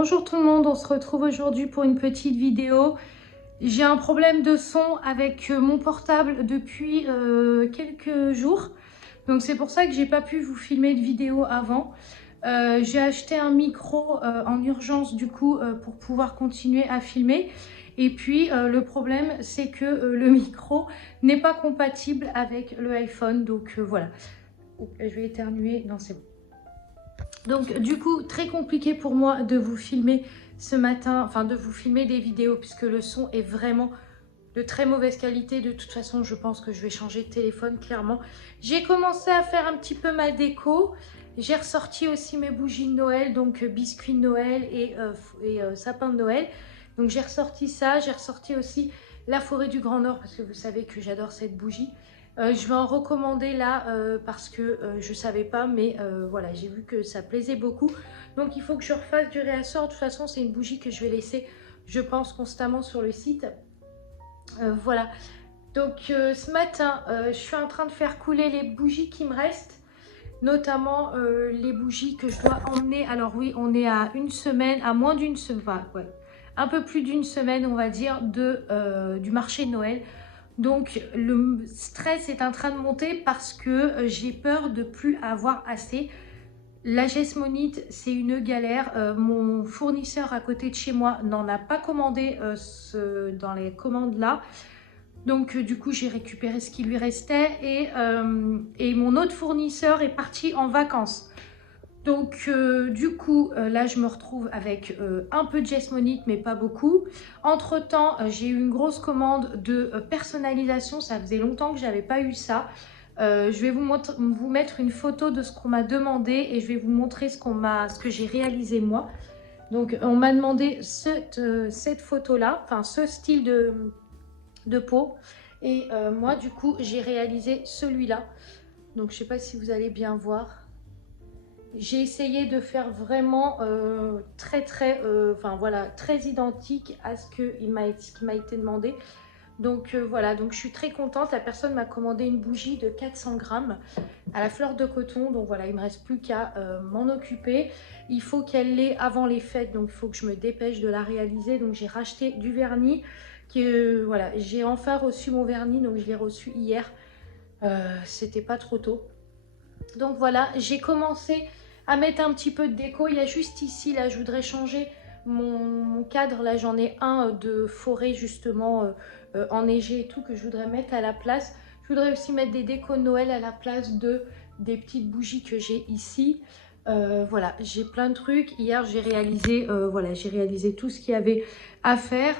Bonjour tout le monde, on se retrouve aujourd'hui pour une petite vidéo. J'ai un problème de son avec mon portable depuis quelques jours. Donc c'est pour ça que j'ai pas pu vous filmer de vidéo avant. J'ai acheté un micro en urgence du coup pour pouvoir continuer à filmer. Et puis le problème c'est que le micro n'est pas compatible avec le iPhone. Donc voilà. Oh, je vais éternuer, non c'est bon. Donc du coup, très compliqué pour moi de vous filmer ce matin, enfin de vous filmer des vidéos puisque le son est vraiment de très mauvaise qualité. De toute façon, je pense que je vais changer de téléphone clairement. J'ai commencé à faire un petit peu ma déco. J'ai ressorti aussi mes bougies de Noël, donc biscuits de Noël et sapin de Noël. Donc j'ai ressorti ça, j'ai ressorti aussi la forêt du Grand Nord parce que vous savez que j'adore cette bougie. Je vais en recommander là parce que je ne savais pas, mais voilà, j'ai vu que ça plaisait beaucoup. Donc il faut que je refasse du réassort. De toute façon, c'est une bougie que je vais laisser, je pense, constamment sur le site. Voilà. Donc ce matin, je suis en train de faire couler les bougies qui me restent, notamment les bougies que je dois emmener. Alors oui, on est à une semaine, à moins d'une semaine, enfin, ouais, un peu plus d'une semaine, on va dire, du marché de Noël. Donc le stress est en train de monter parce que j'ai peur de plus avoir assez. La Gesmonite, c'est une galère. Mon fournisseur à côté de chez moi n'en a pas commandé dans les commandes là. Donc du coup, j'ai récupéré ce qui lui restait et mon autre fournisseur est parti en vacances. Donc du coup, là je me retrouve avec un peu de Gesmonite, mais pas beaucoup. Entre temps, j'ai eu une grosse commande de personnalisation. Ça faisait longtemps que j'avais pas eu ça. Je vais vous mettre une photo de ce qu'on m'a demandé et je vais vous montrer ce que j'ai réalisé moi. Donc on m'a demandé cette photo-là, enfin ce style de peau. Et moi du coup, j'ai réalisé celui-là. Donc je sais pas si vous allez bien voir. J'ai essayé de faire vraiment enfin voilà, très identique à ce qui m'a été demandé. Donc voilà, donc je suis très contente. La personne m'a commandé une bougie de 400 grammes à la fleur de coton. Donc voilà, il ne me reste plus qu'à m'en occuper. Il faut qu'elle l'ait avant les fêtes, donc il faut que je me dépêche de la réaliser. Donc j'ai racheté du vernis. Voilà, j'ai enfin reçu mon vernis, donc je l'ai reçu hier. C'était pas trop tôt. Donc voilà, j'ai commencé à mettre un petit peu de déco. Il y a juste ici, là, je voudrais changer mon cadre. Là, j'en ai un de forêt, justement, enneigé et tout, que je voudrais mettre à la place. Je voudrais aussi mettre des décos de Noël à la place des petites bougies que j'ai ici. Voilà, j'ai plein de trucs. Hier, j'ai réalisé, voilà, j'ai réalisé tout ce qu'il y avait à faire.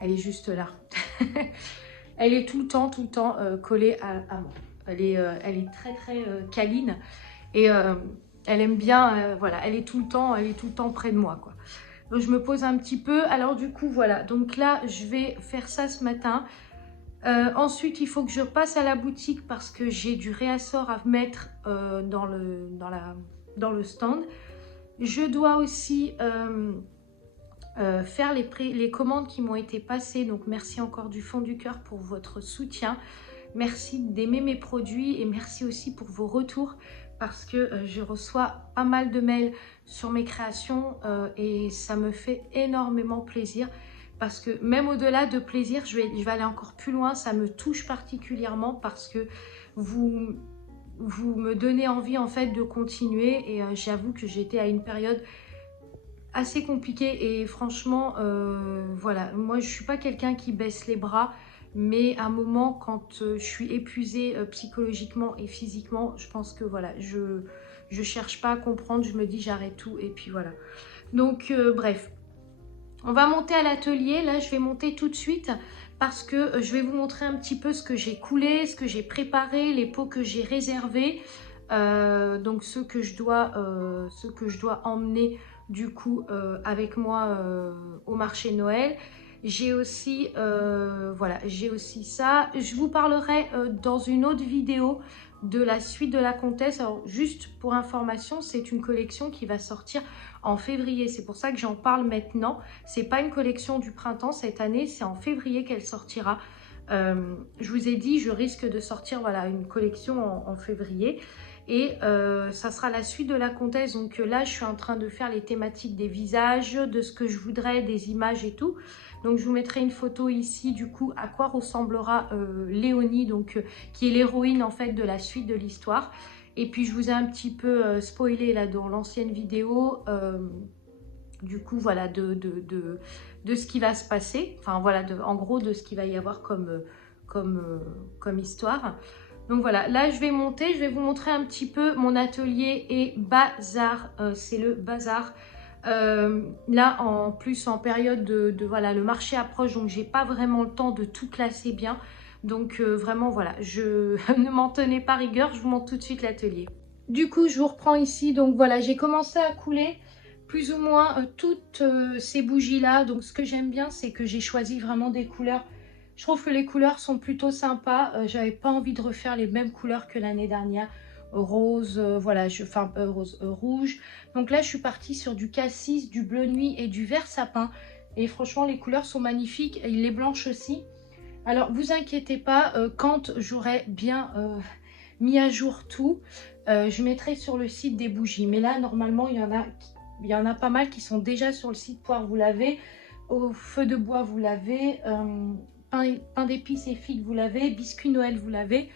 Elle est juste là. Elle est tout le temps collée à moi. Elle est très câline et elle aime bien, voilà, elle est tout le temps près de moi, quoi. Donc je me pose un petit peu. Alors du coup, voilà. Donc là, je vais faire ça ce matin. Ensuite, il faut que je passe à la boutique parce que j'ai du réassort à mettre dans le stand. Je dois aussi faire les commandes qui m'ont été passées. Donc merci encore du fond du cœur pour votre soutien. Merci d'aimer mes produits et merci aussi pour vos retours parce que je reçois pas mal de mails sur mes créations et ça me fait énormément plaisir parce que même au-delà de plaisir, je vais aller encore plus loin. Ça me touche particulièrement parce que vous me donnez envie en fait de continuer et j'avoue que j'étais à une période assez compliquée et franchement voilà, moi je suis pas quelqu'un qui baisse les bras. Mais à un moment, quand je suis épuisée psychologiquement et physiquement, je pense que voilà, je cherche pas à comprendre, je me dis j'arrête tout et puis voilà. Donc bref, on va monter à l'atelier. Là, je vais monter tout de suite parce que je vais vous montrer un petit peu ce que j'ai coulé, ce que j'ai préparé, les pots que j'ai réservés. Donc ce que je dois emmener du coup avec moi au marché de Noël. J'ai aussi, voilà, j'ai aussi ça. Je vous parlerai dans une autre vidéo de la suite de la comtesse. Alors, juste pour information, c'est une collection qui va sortir en février. C'est pour ça que j'en parle maintenant. C'est pas une collection du printemps cette année, c'est en février qu'elle sortira. Je vous ai dit, je risque de sortir voilà, une collection en février. Et ça sera la suite de la comtesse. Donc là, je suis en train de faire les thématiques des visages, de ce que je voudrais, des images et tout. Donc je vous mettrai une photo ici, du coup, à quoi ressemblera Léonie, donc qui est l'héroïne en fait de la suite de l'histoire. Et puis je vous ai un petit peu spoilé là dans l'ancienne vidéo, du coup voilà, de ce qui va se passer. Enfin voilà, en gros de ce qu'il va y avoir comme histoire. Donc voilà, là je vais monter, je vais vous montrer un petit peu mon atelier et bazar, c'est le bazar. Là en plus en période voilà, le marché approche, donc j'ai pas vraiment le temps de tout classer bien. Donc vraiment voilà, je ne m'en tenais pas rigueur, je vous montre tout de suite l'atelier. Du coup je vous reprends ici, donc voilà, j'ai commencé à couler plus ou moins toutes ces bougies là. Donc ce que j'aime bien, c'est que j'ai choisi vraiment des couleurs. Je trouve que les couleurs sont plutôt sympas. J'avais pas envie de refaire les mêmes couleurs que l'année dernière. Rose, voilà, rouge. Donc là, je suis partie sur du cassis, du bleu nuit et du vert sapin. Et franchement, les couleurs sont magnifiques. Et les blanches aussi. Alors, vous inquiétez pas, quand j'aurai bien mis à jour tout, je mettrai sur le site des bougies. Mais là, normalement, il y en a pas mal qui sont déjà sur le site. Poire, vous l'avez. Au feu de bois, vous l'avez. Pain d'épices et figues, vous l'avez. Biscuit Noël, vous l'avez.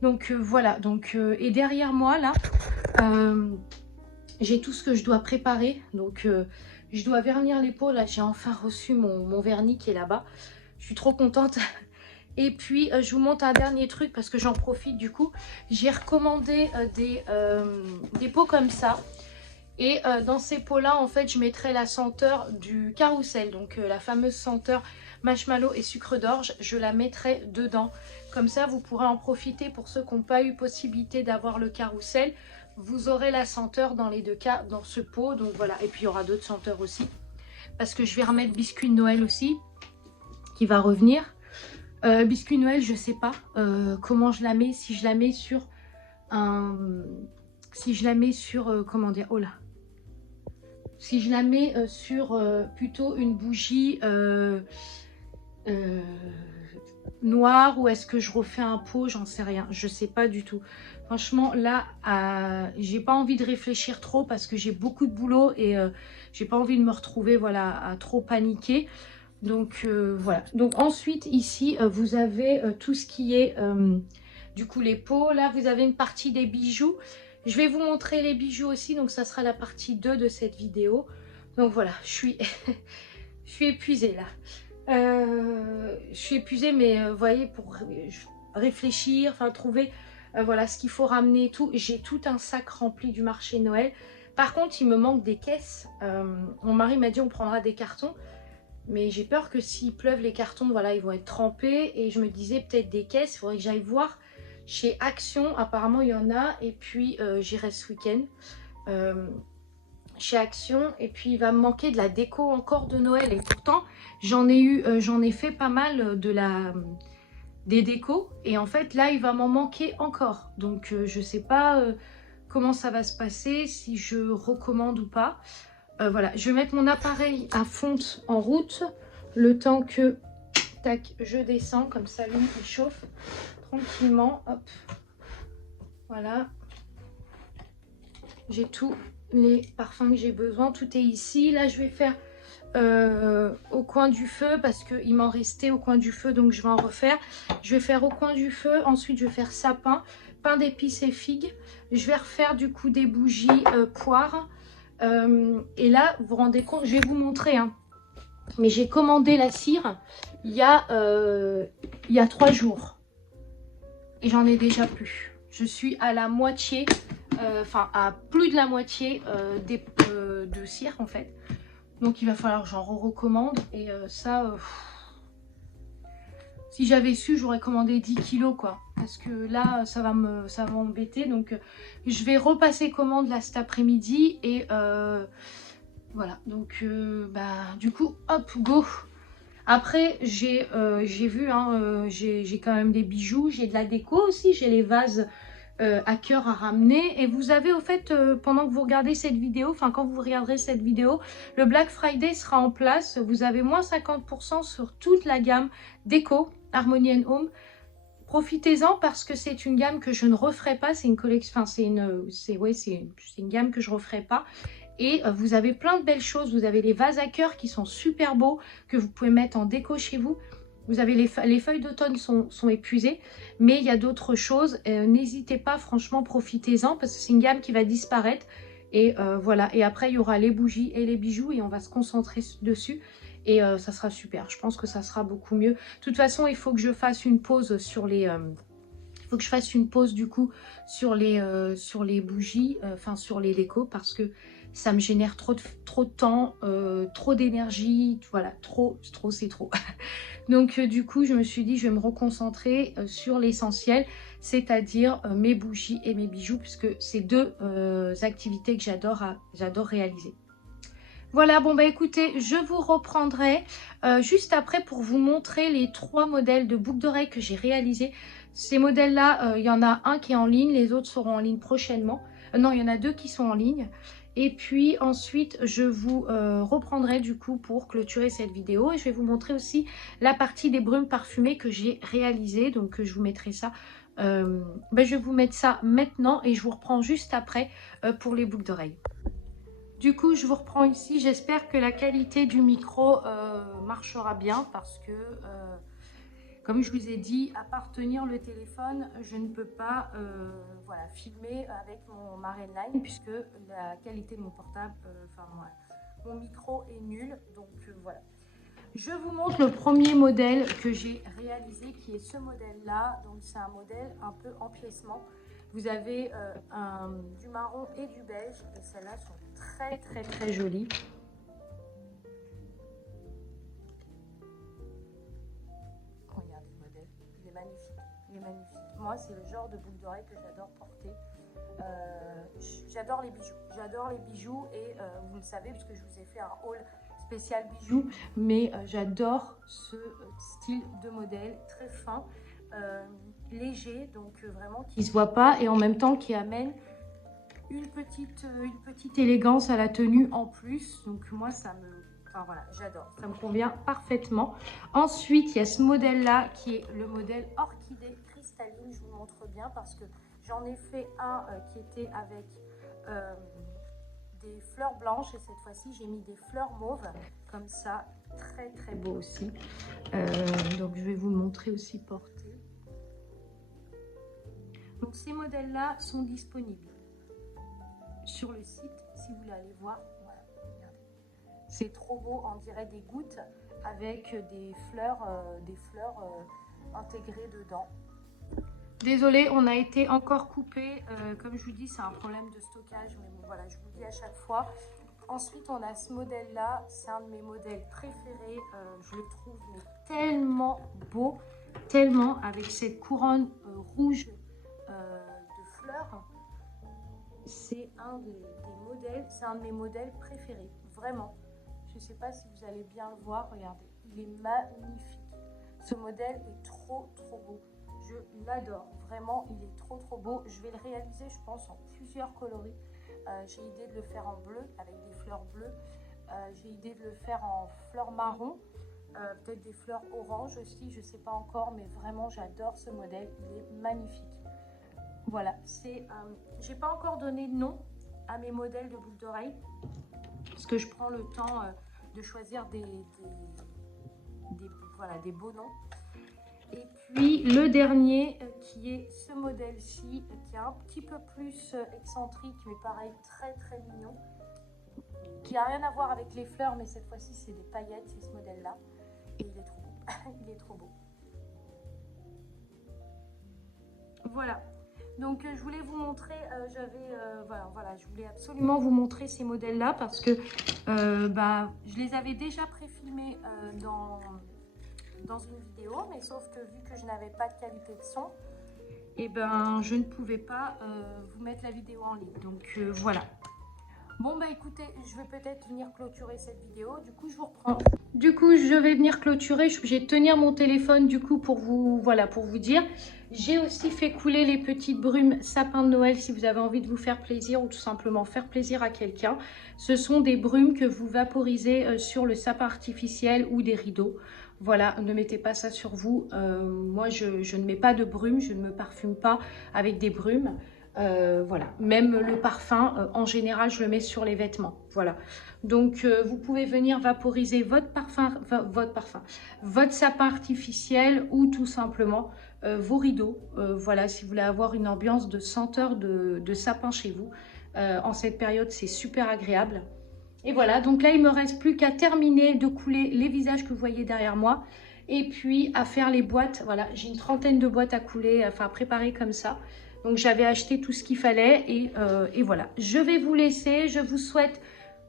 Donc voilà. Donc, et derrière moi, là, j'ai tout ce que je dois préparer. Donc, je dois vernir les pots. Là, j'ai enfin reçu mon vernis qui est là-bas. Je suis trop contente. Et puis, je vous montre un dernier truc parce que j'en profite du coup. J'ai recommandé des pots comme ça. Et dans ces pots-là, en fait, je mettrai la senteur du carrousel. Donc, la fameuse senteur marshmallow et sucre d'orge, je la mettrai dedans. Comme ça, vous pourrez en profiter pour ceux qui n'ont pas eu possibilité d'avoir le carrousel. Vous aurez la senteur dans les deux cas, dans ce pot. Donc, voilà. Et puis, il y aura d'autres senteurs aussi. Parce que je vais remettre biscuit de Noël aussi, qui va revenir. Biscuit Noël, je sais pas comment je la mets. Si je la mets sur un... Si je la mets sur... comment dire? Oh là. Si je la mets sur plutôt une bougie noire, ou est-ce que je refais un pot? J'en sais rien. Je sais pas du tout. Franchement, là, j'ai pas envie de réfléchir trop parce que j'ai beaucoup de boulot et j'ai pas envie de me retrouver, voilà, à trop paniquer. Donc voilà. Donc ensuite ici vous avez tout ce qui est du coup les pots. Là vous avez une partie des bijoux. Je vais vous montrer les bijoux aussi. Donc ça sera la partie 2 de cette vidéo. Donc voilà, je suis je suis épuisée là. Je suis épuisée, mais vous voyez, pour réfléchir, enfin trouver voilà ce qu'il faut ramener et tout. J'ai tout un sac rempli du marché Noël. Par contre il me manque des caisses. Mon mari m'a dit on prendra des cartons. Mais j'ai peur que s'il pleuve, les cartons, voilà, ils vont être trempés. Et je me disais peut-être des caisses, il faudrait que j'aille voir chez Action. Apparemment, il y en a. Et puis, j'irai ce week-end chez Action. Et puis, il va me manquer de la déco encore de Noël. Et pourtant, j'en ai fait pas mal des décos. Et en fait, là, il va m'en manquer encore. Donc, je sais pas comment ça va se passer, si je recommande ou pas. Voilà, je vais mettre mon appareil à fonte en route le temps que tac, je descends, comme ça lui il chauffe tranquillement. Hop, voilà, j'ai tous les parfums que j'ai besoin, tout est ici. Là je vais faire au coin du feu parce qu'il m'en restait au coin du feu, donc je vais en refaire. Je vais faire au coin du feu, ensuite je vais faire sapin, pain d'épices et figues. Je vais refaire du coup des bougies poires. Et là, vous vous rendez compte, je vais vous montrer, hein, mais j'ai commandé la cire il y a 3 jours et j'en ai déjà plus. Je suis à la moitié, enfin à plus de la moitié de cire en fait. Donc il va falloir que j'en recommande et ça, si j'avais su, j'aurais commandé 10 kilos quoi. Parce que là, ça va m'embêter. Donc, je vais repasser commande là cet après-midi. Et voilà. Donc, du coup, hop, go. Après, j'ai vu, hein, j'ai quand même des bijoux. J'ai de la déco aussi. J'ai les vases à cœur à ramener. Et vous avez, au fait, pendant que vous regardez cette vidéo, enfin, quand vous regarderez cette vidéo, le Black Friday sera en place. Vous avez moins 50% sur toute la gamme déco Harmony & Home. Profitez-en parce que c'est une gamme que je ne referai pas. C'est une collection, enfin c'est une gamme que je ne referai pas. Et vous avez plein de belles choses. Vous avez les vases à cœur qui sont super beaux, que vous pouvez mettre en déco chez vous. Vous avez les feuilles d'automne sont épuisées, mais il y a d'autres choses. N'hésitez pas, franchement, profitez-en parce que c'est une gamme qui va disparaître. Et voilà. Et après, il y aura les bougies et les bijoux et on va se concentrer dessus. Et ça sera super. Je pense que ça sera beaucoup mieux. De toute façon, il faut que je fasse une pause sur les... il faut que je fasse une pause du coup sur les bougies, enfin sur les décos parce que ça me génère trop de temps, trop d'énergie, voilà, c'est trop. Donc du coup, je me suis dit, je vais me reconcentrer sur l'essentiel, c'est-à-dire mes bougies et mes bijoux, puisque c'est deux activités que j'adore réaliser. Voilà, bon bah écoutez, je vous reprendrai juste après pour vous montrer les 3 modèles de boucles d'oreilles que j'ai réalisés. Ces modèles-là, il y en a un qui est en ligne, les autres seront en ligne prochainement. Non, il y en a 2 qui sont en ligne. Et puis ensuite, je vous reprendrai du coup pour clôturer cette vidéo. Et je vais vous montrer aussi la partie des brumes parfumées que j'ai réalisées. Donc je vous mettrai ça, je vais vous mettre ça maintenant et je vous reprends juste après pour les boucles d'oreilles. Du coup, je vous reprends ici. J'espère que la qualité du micro marchera bien parce que, comme je vous ai dit, à part tenir le téléphone, je ne peux pas voilà, filmer avec ma Redline puisque la qualité de mon portable, mon micro est nul. Donc voilà. Je vous montre le premier modèle que j'ai réalisé qui est ce modèle-là. Donc c'est un modèle un peu empiècement. Vous avez du marron et du beige et celles-là sont très jolies. Regardez le modèle, il est magnifique, il est magnifique. Moi c'est le genre de boucle d'oreille que j'adore porter. J'adore les bijoux et vous le savez puisque je vous ai fait un haul spécial bijoux, mais j'adore ce style de modèle très fin, léger, donc vraiment qui se voit pas et en même temps qui amène une petite élégance à la tenue en plus. Donc moi voilà, j'adore, ça me convient parfaitement. Ensuite il y a ce modèle là qui est le modèle orchidée cristalline. Je vous le montre bien parce que j'en ai fait un qui était avec des fleurs blanches et cette fois-ci j'ai mis des fleurs mauves comme ça, très beau aussi. Donc je vais vous le montrer aussi porté. Donc ces modèles là sont disponibles sur le site si vous voulez aller voir. Voilà, regardez, c'est trop beau, on dirait des gouttes avec des fleurs intégrées dedans. Désolée, on a été encore coupé. Comme je vous dis, c'est un problème de stockage. Mais bon, voilà, je vous le dis à chaque fois. Ensuite, on a ce modèle-là. C'est un de mes modèles préférés. Je le trouve mais tellement beau. Tellement, avec cette couronne rouge de fleurs. C'est un de mes modèles préférés. Vraiment. Je ne sais pas si vous allez bien le voir. Regardez, il est magnifique. Ce modèle est trop beau. Je l'adore, vraiment, il est trop beau. Je vais le réaliser, je pense, en plusieurs coloris. J'ai idée de le faire en bleu, avec des fleurs bleues. J'ai idée de le faire en fleurs marron, peut-être des fleurs orange aussi, je ne sais pas encore, mais vraiment, j'adore ce modèle, il est magnifique. Voilà, j'ai pas encore donné de nom à mes modèles de boucles d'oreilles, parce que je prends le temps de choisir des beaux noms. Et puis le dernier qui est ce modèle-ci, qui est un petit peu plus excentrique, mais pareil, très mignon. Qui n'a rien à voir avec les fleurs, mais cette fois-ci c'est des paillettes, c'est ce modèle-là. Et il est trop beau, il est trop beau. Voilà. Donc je voulais vous montrer, je voulais absolument vous montrer ces modèles-là parce que je les avais déjà préfilmés dans une vidéo, mais sauf que vu que je n'avais pas de qualité de son, et je ne pouvais pas vous mettre la vidéo en ligne. Donc voilà. Bon bah écoutez, je vais peut-être venir clôturer cette vidéo. Du coup je vous reprends. Du coup je vais venir clôturer. Je vais tenir mon téléphone du coup pour vous dire. J'ai aussi fait couler les petites brumes sapin de Noël si vous avez envie de vous faire plaisir ou tout simplement faire plaisir à quelqu'un. Ce sont des brumes que vous vaporisez sur le sapin artificiel ou des rideaux. Voilà, ne mettez pas ça sur vous. Moi, je ne mets pas de brume, je ne me parfume pas avec des brumes. Voilà, même le parfum, en général, je le mets sur les vêtements. Voilà, donc vous pouvez venir vaporiser votre sapin artificiel ou tout simplement vos rideaux. Voilà, si vous voulez avoir une ambiance de senteur de sapin chez vous. En cette période, c'est super agréable. Et voilà, donc là, il me reste plus qu'à terminer de couler les visages que vous voyez derrière moi. Et puis à faire les boîtes. Voilà, j'ai une trentaine de boîtes à couler, enfin à préparer comme ça. Donc j'avais acheté tout ce qu'il fallait et voilà. Je vais vous laisser, je vous souhaite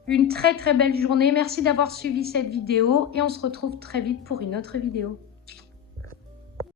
une très très belle journée. Merci d'avoir suivi cette vidéo et on se retrouve très vite pour une autre vidéo.